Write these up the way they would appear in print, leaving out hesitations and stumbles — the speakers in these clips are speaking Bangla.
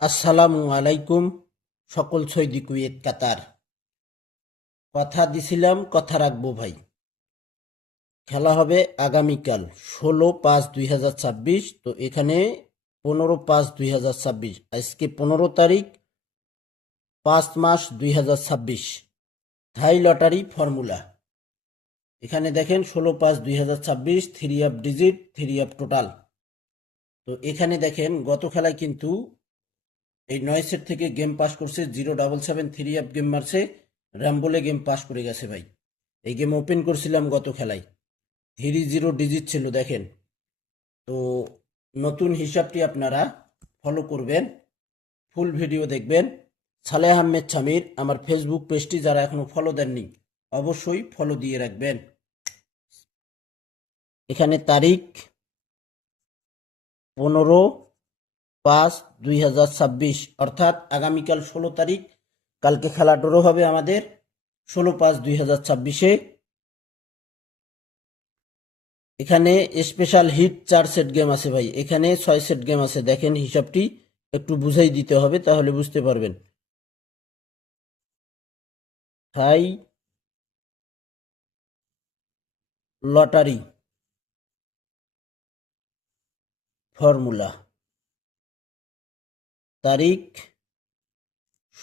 আসসালামু আলাইকুম। সকল সৌদি কুয়েত কাতার, কথা দিছিলাম কথা রাখবো ভাই। খেলা হবে আগামীকাল 16/5/2026। তো এখানে 15/5/2026, আজকে 15 তারিখ, 5 মাস 2026। থাই লটারি ফর্মুলা এখানে দেখেন 16/5/2026, 3 অফ ডিজিট, 3 অফ টোটাল। তো এখানে দেখেন গত খেলায় কিন্তু এই 9 সেট থেকে গেম পাস করছে 077, 3 অফ গেম মারছে, র্যাম্বোলে গেম পাস করে গেছে ভাই। এই গেম ওপেন করছিলাম গত খেলায়, 3 0 ডিজিট ছিল দেখেন। তো নতুন হিসাবটি আপনারা ফলো করবেন, ফুল ভিডিও দেখবেন। সালেহ আহমেদ সামির আমার ফেসবুক পেজটি যারা এখনো ফলো দেননি অবশ্যই ফলো দিয়ে রাখবেন। এখানে তারিখ 15/5/2026, অর্থাৎ আগামীকাল 16 তারিখ। কালকে খেলা ড্র হবে আমাদের 16/5/2026-এ। এখানে স্পেশাল হিট 4 সেট গেম আছে ভাই, এখানে 6 সেট গেম আছে। দেখেন হিসাবটি একটু বুঝাই দিতে হবে, তাহলে বুঝতে পারবেন। থাই লটারি ফর্মুলা, তারিখ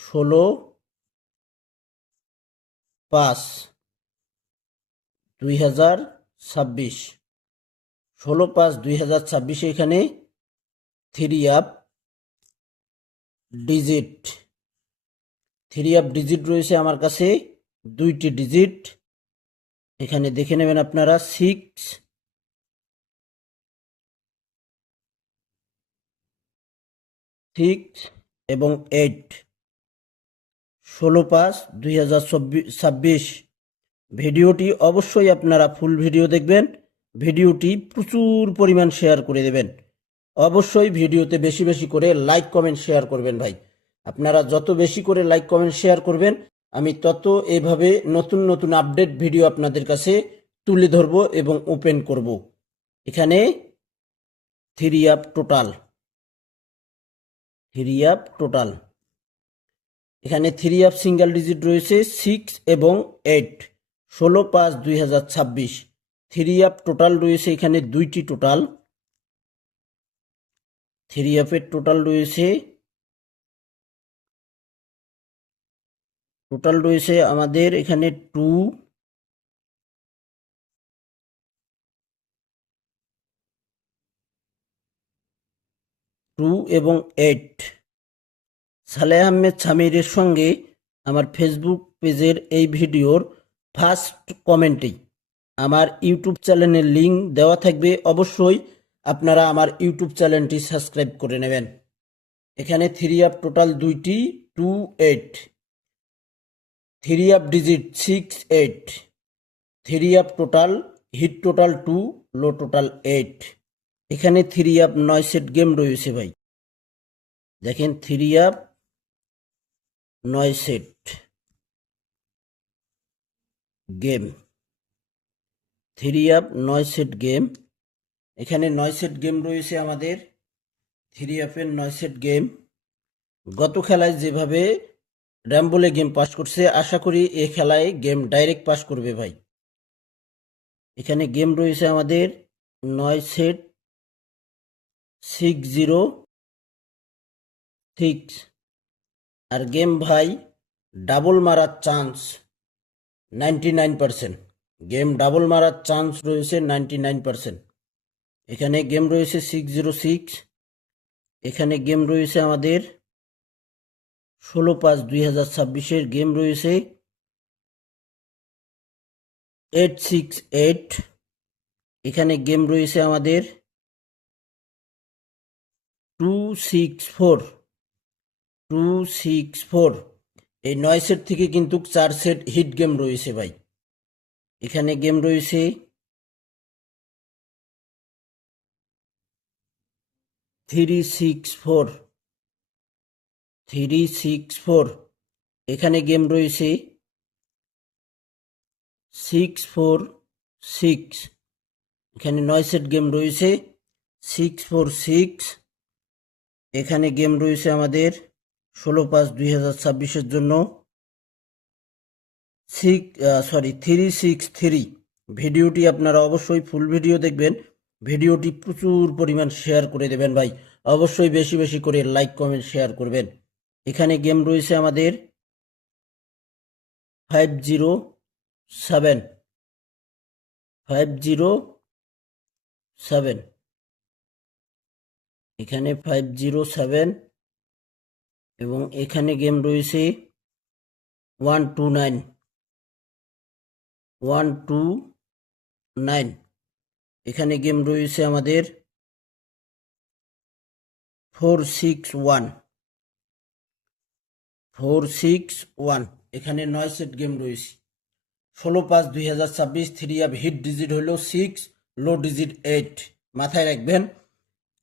16/5/2026। 16/5/2026 এখানে 3 অফ ডিজিট, 3 অফ ডিজিট রয়েছে আমার কাছে 2টি ডিজিট। এখানে দেখে নেবেন আপনারা 6, 6 এবং 8। 16/5/2026 ভিডিওটি অবশ্যই আপনারা ফুল ভিডিও দেখবেন, ভিডিওটি প্রচুর পরিমাণ শেয়ার করে দেবেন। অবশ্যই ভিডিওতে বেশি বেশি করে লাইক কমেন্ট শেয়ার করবেন ভাই। আপনারা যত বেশি করে লাইক কমেন্ট শেয়ার করবেন, আমি তত এভাবে নতুন নতুন আপডেট ভিডিও আপনাদের কাছে তুলে ধরব এবং ওপেন করব। এখানে 3 অফ টোটাল, 3 অফ টোটাল। এখানে 3 অফ সিঙ্গেল ডিজিট রয়েছে 6 এবং 8। 16/5/2026 3 অফ টোটাল রয়েছে এখানে 2টি টোটাল। 3 অফের টোটাল রয়েছে আমাদের এখানে 2, 2 এবং 8। সালেহ আহমেদ সামিরের সঙ্গে আমার ফেসবুক পেজের এই ভিডিওর ফার্স্ট কমেন্টেই আমার ইউটিউব চ্যানেলের লিঙ্ক দেওয়া থাকবে। অবশ্যই আপনারা আমার ইউটিউব চ্যানেলটি সাবস্ক্রাইব করে নেবেন। এখানে 3 অফ টোটাল 2টি, 2, 8। 3 of digit 6, 8। 3 of total, hit total 2, low total 8। এখানে 3 অফ 9 সেট গেম রয়েছে ভাই। দেখেন 3 of 9 set game, 3 of 9 set game. এখানে 9 সেট গেম রয়েছে আমাদের, 3 অফের 9 সেট গেম। গত খেলায় যেভাবে র্যাম্বোলে গেম পাস করছে, আশা করি এ খেলায় গেম ডাইরেক্ট পাস করবে ভাই। এখানে গেম রয়েছে আমাদের 9 সেট, 606। আর গেম ভাই ডাবল মারার চান্স 99%। গেম ডাবল মারার চান্স রয়েছে 99%। এখানে গেম রয়েছে 606। এখানে গেম রয়েছে আমাদের 16/5/2026-এর গেম রয়েছে 868। এখানে গেম রয়েছে আমাদের 264, 264। এই 9 সেট থেকে কিন্তু 4 সেট হিট গেম রয়েছে ভাই। এখানে গেম রয়েছে 364, 364। এখানে গেম রয়েছে 646। এখানে 9 সেট গেম রয়েছে 646। এখানে গেম রয়েছে আমাদের 16/5/2026 জন্য 363। ভিডিওটি আপনারা অবশ্যই ফুল ভিডিও দেখবেন, ভিডিওটি প্রচুর পরিমাণ শেয়ার করে দেবেন ভাই, অবশ্যই বেশি বেশি করে লাইক কমেন্ট শেয়ার করবেন। এখানে গেম রয়েছে আমাদের 507 507, এখানে 507 এবং এখানে গেম রয়েছে 129, এখানে গেম রয়েছে আমাদের 461, এখানে 9 সেট গেম রয়েছে। 16/5/2026 3 আপ হিট ডিজিট হলো 6, লো ডিজিট 8। মাথায় রাখবেন,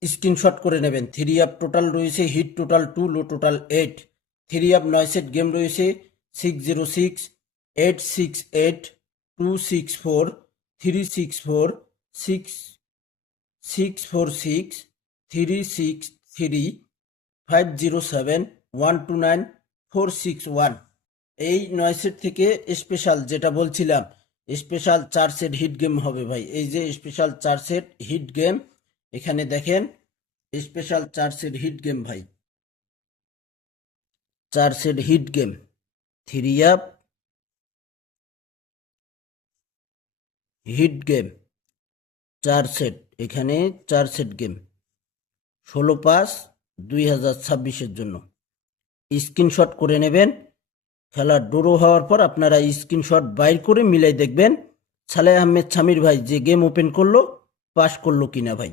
স্ক্রিনশট করে নেবেন। 3 আপ টোটাল রয়েছে, hit total 2, low total 8। 3 up 9 set game রয়েছে 606, 868, 264, 364, 646, 363, 507, 129, 461। এই 9 সেট থেকে স্পেশাল যেটা বলছিলাম, স্পেশাল 4 সেট হিট গেম হবে ভাই। এই যে স্পেশাল 4 সেট হিট গেম, এখানে দেখেন স্পেশাল 4 সেট হিট গেম ভাই, 4 set hit game 3 up hit game 4 set, এখানে 4 সেট গেম 16/5/2026 জন্য। স্ক্রিনশট করে নেবেন। খেলা ড্র হওয়ার পর আপনারা স্ক্রিনশট বাইর করে মিলাই দেখবেন সালেহ আহমেদ সামির ভাই যে গেম ওপেন করলো পাস করলো কিনা ভাই।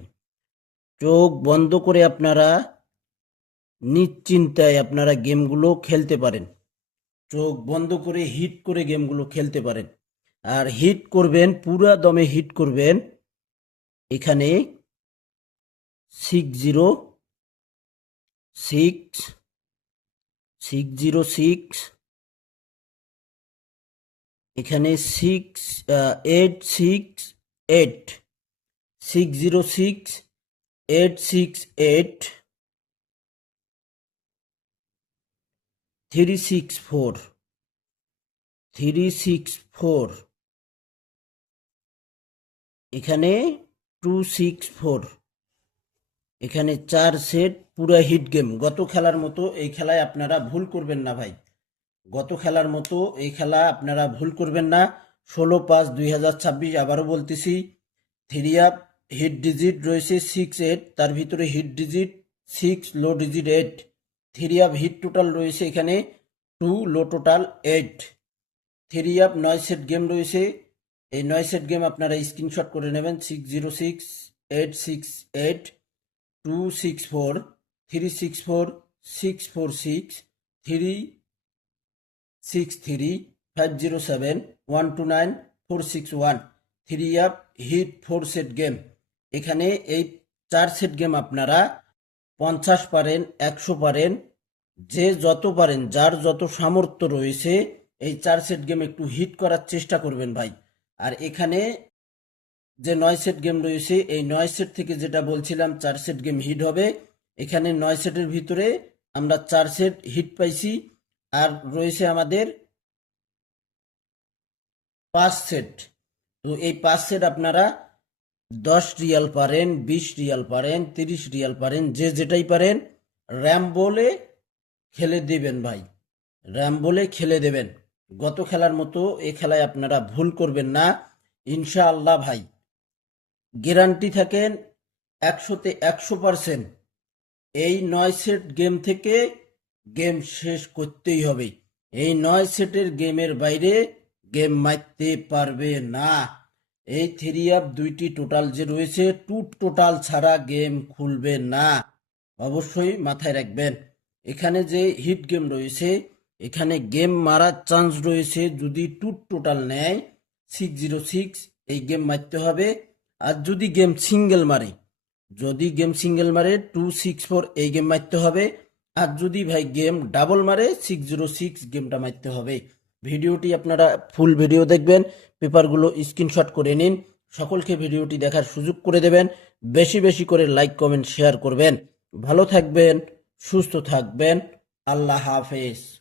চোখ বন্ধ করে আপনারা নিশ্চিন্তায় আপনারা গেমগুলো খেলতে পারেন, চোখ বন্ধ করে হিট করে গেমগুলো খেলতে পারেন। আর হিট করবেন, পুরা দমে হিট করবেন। এখানে 606, এখানে 868, 606, 868, 364, 364, এখানে 264, এখানে 4 সেট পুরা হিট গেম। গত খেলার মতো এই খেলায় আপনারা ভুল করবেন না ভাই, গত খেলার মতো এই খেলা আপনারা ভুল করবেন না। 16/5/2026 আবারও বলতেছি, 3 আপ হিট ডিজিট রয়েছে 68, তার ভিতরে হিট ডিজিট 6, লো ডিজিট 8। 3 আপ হিট টোটাল রয়েছে এখানে 2, low total 8। 3 up 9 set game রয়েছে, এই 9 সেট গেম আপনারা স্ক্রিনশট করে নেবেন। 606, 868, 264, 364, 646, 363, 507, 129, 461। 3 আপ হিট 4 সেট গেম। এখানে এই 4 সেট গেম আপনারা 50 পারেন, 100 পারেন, যে যত পারেন, যার যত সামর্থ্য রয়েছে এই 4 সেট গেম একটু হিট করার চেষ্টা করবেন ভাই। আর এখানে যে 9 সেট গেম রয়েছে এই 9 সেট থেকে যেটা বলছিলাম 4 সেট গেম হিট হবে। এখানে 9 সেটের ভিতরে আমরা 4 সেট হিট পাইছি, আর রয়েছে আমাদের 5 সেট। তো এই 5 সেট আপনারা 10 রিয়াল পারেন, 20 রিয়াল পারেন, 30 রিয়াল পারেন, যে যেটাই পারেন র্যাম বলে খেলে দেবেন ভাই, র্যাম বলে খেলে দেবেন। গত খেলার মতো এই খেলায় আপনারা ভুল করবেন না ইনশাআল্লাহ ভাই। গ্যারান্টি থাকেন 100তে 100%। এই 9 সেট গেম থেকে গেম শেষ করতেই হবে। এই 9 সেটের গেমের বাইরে গেম মারতে পারবে না। এই 3 আপ 2টি টোটাল যে রয়েছে 2 টোটাল ছাড়া গেম খুলবে না, অবশ্যই মাথায় রাখবেন। এখানে যে হিট গেম রয়েছে এখানে গেম মারার চান্স রয়েছে, যদি 2 টোটাল নেয় 606 এই গেম মারতে হবে। আর যদি গেম সিঙ্গেল মারে, যদি গেম সিঙ্গেল মারে 264 এই গেম মারতে হবে। আর যদি ভাই গেম ডাবল মারে 606 গেমটা মারতে হবে। ভিডিওটি আপনারা ফুল ভিডিও দেখবেন, পেপারগুলো স্ক্রিনশট করে নিন, সকলকে ভিডিওটি দেখার সুযোগ করে দেবেন, বেশি বেশি করে লাইক কমেন্ট শেয়ার করবেন। ভালো থাকবেন, সুস্থ থাকবেন। আল্লাহ হাফেজ।